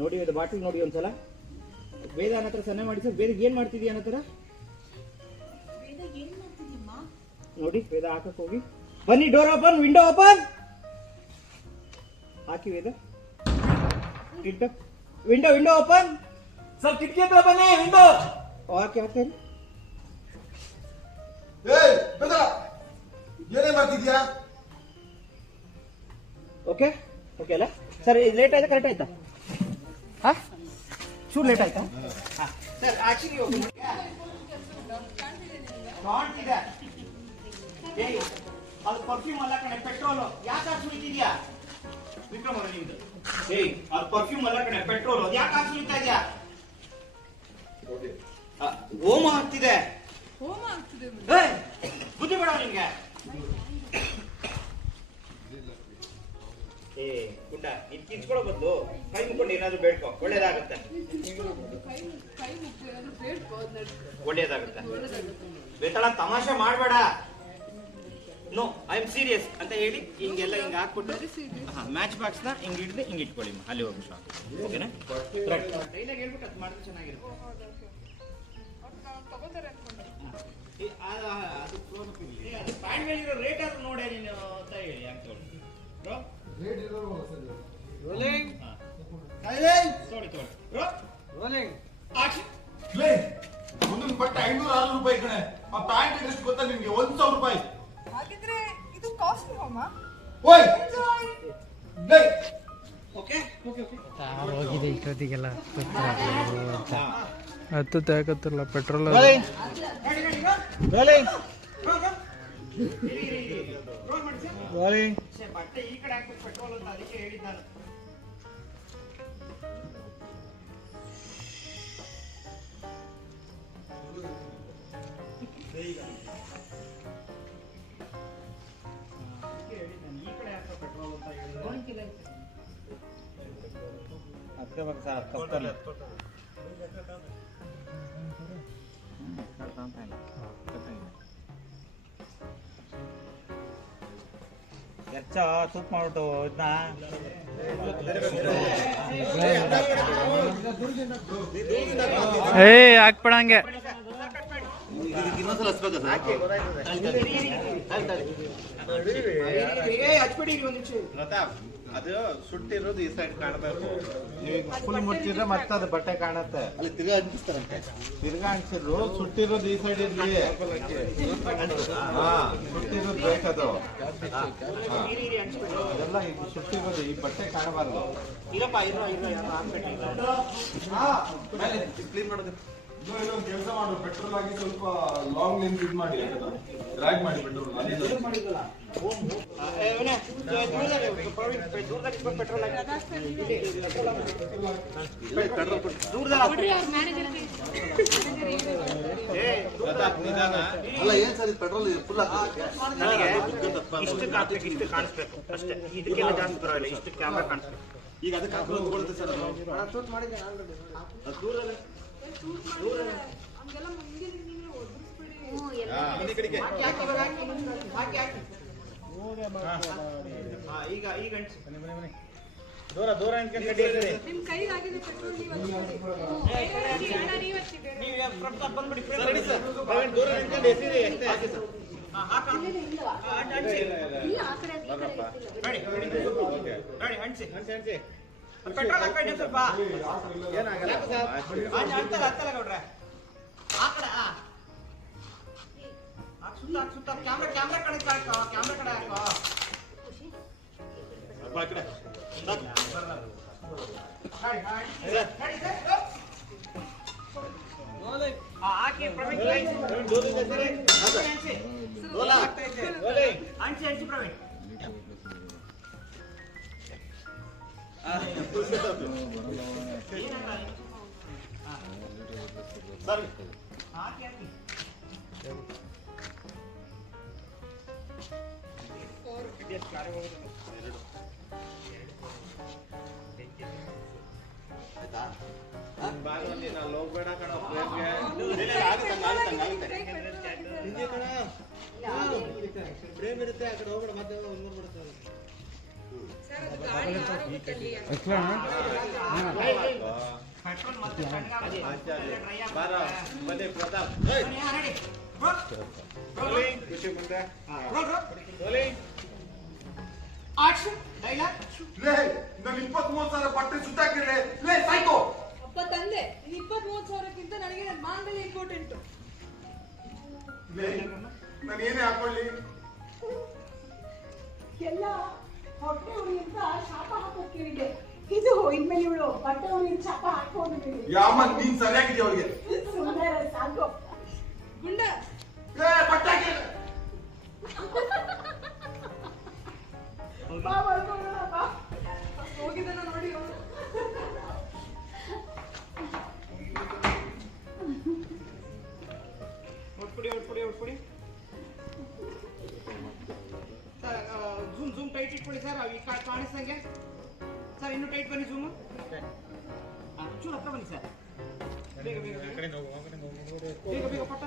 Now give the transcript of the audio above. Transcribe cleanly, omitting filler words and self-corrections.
ನೋಡಿ ಅದು ಬಾಟ್ಲಿ ನೋಡಿ ಒಂದ್ಸಲ. ವೇದ ಅನ್ನತ್ರ ಸನ್ನೆ ಮಾಡಿ ಸರ್. ವೇದ ಏನ್ ಮಾಡ್ತಿದ್ಯಾ ಅನ್ನತ್ರ ನೋಡಿ. ವೇದ ಹಾಕಕ್ ಹೋಗಿ ಬನ್ನಿ. ಡೋರ್ ಓಪನ್, ವಿಂಡೋ ಓಪನ್ ಹಾಕಿ. ವೇದ ವಿಂಡೋ ವಿಂಡೋ ಓಪನ್ ಸರ್. ಕಿಟಕಿ ಹತ್ರ ಬನ್ನಿ. ವಿಂಡೋ ಹಾಕಿ ಹಾಕ್ತೇನೆ. ಏನೇ ಮಾಡ್ತಿದ್ಯಾ? ಓಕೆ ಓಕೆ ಅಲ್ಲ ಸರ್. ಲೇಟ್ ಆಯ್ತಾ ಕರೆಕ್ಟ್ ಆಯ್ತಾ? ಹಾ ಚೂರು ಲೇಟ್ ಆಯ್ತಾ? ಸರ್ ಆಕ್ಚುಲಿ ಅದು ಪರ್ಫ್ಯೂಮ್ ಅಲ್ಲ ಕಣೆ, ಪೆಟ್ರೋಲು. ಯಾಕೆ ಹಾಕಿ ಸುಳಿತಿದ್ಯಾ ವಿಕ್ರಮ್ ಅವ್ರೆ ನಿಮ್ದು? ಅದು ಪರ್ಫ್ಯೂಮ್ ಅಲ್ಲ ಕಣೆ, ಪೆಟ್ರೋಲು. ಅದು ಯಾಕೆ ಹಾಕಿ ಸುಳಿತಾ ಇದೆಯಾ? ಹೋಮ ಆಗ್ತಿದೆ. ಬುದ್ಧಿ ಬೇಡ ನಿಮ್ಗೆ. ಗುಂಡ ಇದು ಕಿಂಚ್ಕೊಳ್ಳೋ ಬದಲು ಕೈ ಮುಕ್ಕೊಂಡು ಏನಾದ್ರು ಬೇಡ್ಕೊ, ಒಳ್ಳೇದಾಗುತ್ತೆ. ಒಳ್ಳೇದಾಗುತ್ತೆ. ಬೇತಾಳ ತಮಾಷೆ ಮಾಡಬೇಡ. ನೋ ಐ ಆಮ್ ಸೀರಿಯಸ್ ಅಂತ ಹೇಳಿ ಹಿಂಗೆಲ್ಲ ಹಿಂಗೆ ಹಾಕ್ಬಿಟ್ಟು ಮ್ಯಾಚ್ ಬಾಕ್ಸ್ ನ ಹಿಂಗೆ ಹಿಡಿದು ಹಿಂಗೆ ಇಟ್ಕೊಳ್ಳಿ. ಅಲ್ಲಿ ಹೋಗಿ ಶಾಕ್. ಓಕೆನಾ? ಕೈಲಾಗ ಹೇಳ್ಬಿಟ್ಟು ಅದು ಮಾಡಿದ್ರೆ ಚೆನ್ನಾಗಿರುತ್ತೆ. ಅದು ಪ್ಯಾಂಟ್ ಮೇಲಿರೋ ರೇಟ್ ಆದ್ರೂ ನೋಡೇ ನೀನು ಅಂತ ಹೇಳಿ ಯಾಕೆ ತಗೊಳ್ಳಿ. ಒಂದೊಂದು ಬಟ್ಟೆ 500-600 ರೂಪಾಯಿ ಕಣೆ. ಆ ಪ್ಯಾಂಟ್ ಎಷ್ಟು ಗೊತ್ತಾ ನಿಮ್ಗೆ? 1,000 ರೂಪಾಯಿ. ಹಾಗಿದ್ರೆ ಇದು ಕಾಸ್ಟ್ಲಿ ಹೋಮ. ಓಯ್ ಓಕೆ ಓಕೆ ಓಕೆ. ಹೋಗಿದೆ ಇಷ್ಟೊತ್ತಿಗೆಲ್ಲ ಹತ್ತು ತಗೋತಿಲ್ಲ ಪೆಟ್ರೋಲ್. ಬಟ್ಟೆ ಈ ಕಡೆ ಹಾಕ್ಬೇಕು ಪೆಟ್ರೋಲ್ ಅಂತ ಅದಕ್ಕೆ ಹೇಳಿದ್ ನಾನು. ಈ ಕಡೆ ಹಾಕೋ ಪೆಟ್ರೋಲ್ ಅಂತ ಹೇಳಿದ್ರೆ ಎಚ್ಚ ಸೂಪ್ ಮಾಡ್ಬಿಟ್ಟು ಇದನ್ನ ಹಾಕ್ಬೇಡ ಹಂಗೆ. ಇನ್ನೊಂದ್ಸಲ ಹಚ್ಬೇಕಾ ಸರ್? ಹಚ್ಬಿಡಿ ಒಂದು ನಿಮಿಷ. ಪ್ರತಾಪ್, ಅದು ಸುಟ್ಟಿರೋದು ಈ ಸೈಡ್ ಕಾಣಬೇಕು. ನೀವು ಫುಲ್ ಮುಚ್ಚಿದ್ರೆ ಮತ್ತೆ ಅದು ಬಟ್ಟೆ ಕಾಣುತ್ತೆ. ಅಲ್ಲಿ ತಿರ್ಗಾ ಅಂಟಿಸ್ತಾರಂತೆ. ತಿರ್ಗಾ ಅಂಟಿಸಿದ್ರು ಸುಟ್ಟಿರೋದು ಈ ಸೈಡ್ ಇರ್ಲಿ. ಹಾ ಸುಟ್ಟಿರೋದು ಬೇಕದು. ಅದೆಲ್ಲ ಈಗ ಸುಟ್ಟಿರೋದು ಈ ಬಟ್ಟೆ ಕಾಣಬಾರ್ದು. ಇರಪ್ಪ ಇರೋ ಕ್ಲೀನ್ ಮಾಡೋದು. ಒಂದು ಕೆಲಸ ಮಾಡು, ಪೆಟ್ರೋಲ್ ಆಗಿ ಸ್ವಲ್ಪ ಲಾಂಗ್ ಲೆಂತ್ ಇದು ಮಾಡಿ, ಡ್ರ್ಯಾಗ್ ಮಾಡಿ ಪೆಟ್ರೋಲ್. ಅಲ್ಲ ಏನ್ ಸರ್ ಪೆಟ್ರೋಲ್ ಫುಲ್ ನನಗೆ ಇಷ್ಟಕ್ಕೆ ಹಾಕ್ಬೇಕು, ಇಷ್ಟು ಕಾಣಿಸ್ಬೇಕು ಅಷ್ಟೇ. ಇದಕ್ಕೆಲ್ಲ ಜಾಸ್ತಿ ಬರೋಲ್ಲ, ಇಷ್ಟು ಕ್ಯಾಮ್ರಾ ಕಾಣಿಸ್ಬೇಕು. ಈಗ ಅದಕ್ಕೆ ಹಾಕೊಳ್ಳುತ್ತೆ ಸರ್. ದೂರದಲ್ಲಿ ಈಗ ಈಗ ದೂರ ದೂರ ನಿಮ್ ಕೈಗಾಗಿದೆ ಪೆಟ್ರೋಲ್ ಬಂದ್ಬಿಡಿ. ದೂರ ನಿಂತ್ಕೊಂಡು ಎಸಿರಿ ಅಷ್ಟೇ. ಪೆಟ್ರೋಲ್ ಹಾಕಿ ಸ್ವಲ್ಪ ಏನಾಗಲ್ಲ. ಹತ್ತಲ್ಲ ಗೌಡ್ರೆ. ಆ ಕಡೆ ಸುತ್ತ ಕ್ಯಾಮ್ರಾ ಕ್ಯಾಮ್ರಾ ಕಡೆ ಹಾಕೋ, ಕ್ಯಾಮ್ರಾ ಕಡೆ ಹಾಕೋ. ಹಾಕಿ ಪ್ರವೀಣ್ ಅಂಚಿ ಪ್ರವೀಣ್. ಹಾಕಿ ಹಾಕಿ ನಾನು ಹೋಗ್ಬೇಡ ಕಣ ಪ್ಲೇನ್ಗೆ. ಪ್ರೇಮ್ ಇರುತ್ತೆ ಆ ಕಡೆ ಹೋಗ್ಬೇಡ, ಮತ್ತೆ ಸರ್ ಅದು ಗಾಡಿ ಪೆಟ್ರೋಲ್ ಮತ್ತೆ ತಣ್ಣಗಾಗುತ್ತೆ. ಬಾರ ಬನ್ನಿ ಪ್ರತಾಪ್ ಬನ್ನಿ, ready? Roll. ಖುಷಿ ಮುಂದೆ Roll. Action. Dialogue. ಲೇ ನಾನು 23,000 ಬಟ್ಟೆ ಸುತ್ತಾಕಿರಲೇ ಲೇ ಸಾಯ್ಕೋ ಅಪ್ಪ ತಂದೆ 23,000ಕ್ಕಿಂತ ನನಗೆ ನನ್ನ ಮಾಂಗಲ್ಯ ಇಂಪಾರ್ಟೆಂಟ್. ಲೇ ನಾನು ಏನೇ ಹಾಕೊಳ್ಳಿ ಎಲ್ಲ ಹೊಟ್ಟೆ ಉರಿ ಅಂತ ಶಾಪ ಹಾಕೋಕ್ ಕೇಳಿದೆ. ಇದು ಇನ್ಮೇಲೆ ಇವಳು ಬಟ್ಟೆ ಉರಿ ಶಾಪ ಹಾಕೊಂಡು ಯಾಮ ನೀನ್ ಸರಿಯಾಗಿದ್ಯಾ ಅವಳಿಗೆ ಸುಂದರ ಸಾಕು. ಗುಂಡ ಲೇ ಬಟ್ಟೆ ಹಾಕಿ ಬಾ ಬರ್ಕೊಳ್ಳೋಣ ಬಾ. ಹೋಗಿದ್ದಾನ ನೋಡಿ ಅವನು. ಹೊಡ್ಕೊಡಿ. ಸರ್ ಝೂಮ್ ಟೈಟ್ ಇಟ್ಕೊಳ್ಳಿ ಸರ್, ಅವು ಕಾಣಿಸ್ದಂಗೆ. ಸರ್ ಇನ್ನೂ ಟೈಟ್ ಬನ್ನಿ ಝೂಮು. ಚೂರು ಹತ್ರ ಬನ್ನಿ ಸರ್. ಬೇಗ ಪಟ್ಟ